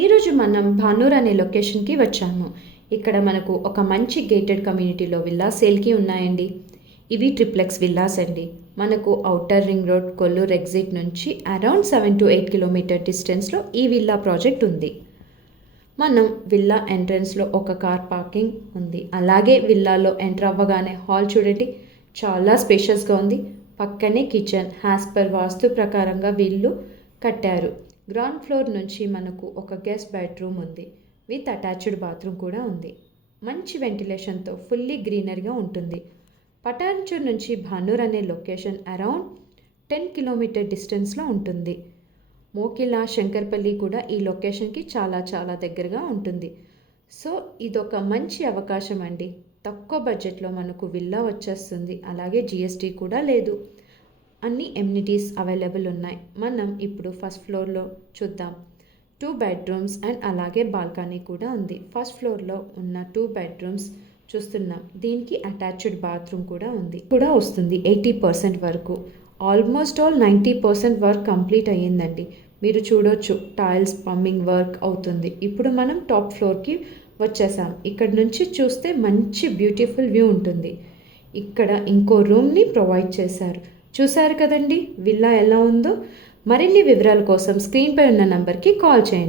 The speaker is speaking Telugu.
ఈరోజు మనం భానూర్ అనే లొకేషన్కి వచ్చాము. ఇక్కడ మనకు ఒక మంచి గేటెడ్ కమ్యూనిటీలో విల్లా సేల్కి ఉన్నాయండి. ఇవి ట్రిప్లెక్స్ విల్లాస్ అండి. మనకు outer ring road Kolluru exit నుంచి అరౌండ్ 7 to 8 కిలోమీటర్ డిస్టెన్స్లో ఈ విల్లా ప్రాజెక్ట్ ఉంది. మనం విల్లా ఎంట్రన్స్లో ఒక కార్ పార్కింగ్ ఉంది. అలాగే విల్లాలో ఎంటర్ అవ్వగానే హాల్ చూడండి, చాలా స్పేషియస్గా ఉంది. పక్కనే కిచెన్ యాజ్ పర్ వాస్తు ప్రకారంగా వీళ్ళు కట్టారు. గ్రౌండ్ ఫ్లోర్ నుంచి మనకు ఒక గెస్ట్ బెడ్రూమ్ ఉంది విత్ అటాచ్డ్ బాత్రూమ్ కూడా ఉంది. మంచి వెంటిలేషన్తో ఫుల్లీ గ్రీనరీగా ఉంటుంది. పటాన్చూర్ నుంచి భానూర్ అనే లొకేషన్ అరౌండ్ 10 కిలోమీటర్ డిస్టెన్స్లో ఉంటుంది. మోకిలా శంకర్పల్లి కూడా ఈ లొకేషన్కి చాలా దగ్గరగా ఉంటుంది. సో ఇదొక మంచి అవకాశం అండి. తక్కువ బడ్జెట్లో మనకు విల్లా వచ్చేస్తుంది. అలాగే జిఎస్టీ కూడా లేదు. అన్ని ఎమ్యూనిటీస్ అవైలబుల్ ఉన్నాయి. మనం ఇప్పుడు ఫస్ట్ ఫ్లోర్లో చూద్దాం. 2 బెడ్రూమ్స్ అండ్ అలాగే బాల్కనీ కూడా ఉంది. ఫస్ట్ ఫ్లోర్లో ఉన్న 2 బెడ్రూమ్స్ చూస్తున్నాం. దీనికి అటాచ్డ్ బాత్రూమ్ కూడా వస్తుంది 80% వరకు. ఆల్మోస్ట్ ఆల్ 90% వర్క్ కంప్లీట్ అయ్యిందండి. మీరు చూడొచ్చు, టైల్స్ పంపింగ్ వర్క్ అవుతుంది. ఇప్పుడు మనం టాప్ ఫ్లోర్కి వచ్చేసాం. ఇక్కడ నుంచి చూస్తే మంచి బ్యూటిఫుల్ వ్యూ ఉంటుంది. ఇక్కడ ఇంకో రూమ్ని ప్రొవైడ్ చేశారు. చూశారు కదండి విల్లా ఎలా ఉందో. మరిన్ని వివరాల కోసం స్క్రీన్పై ఉన్న నంబర్కి కాల్ చేయండి.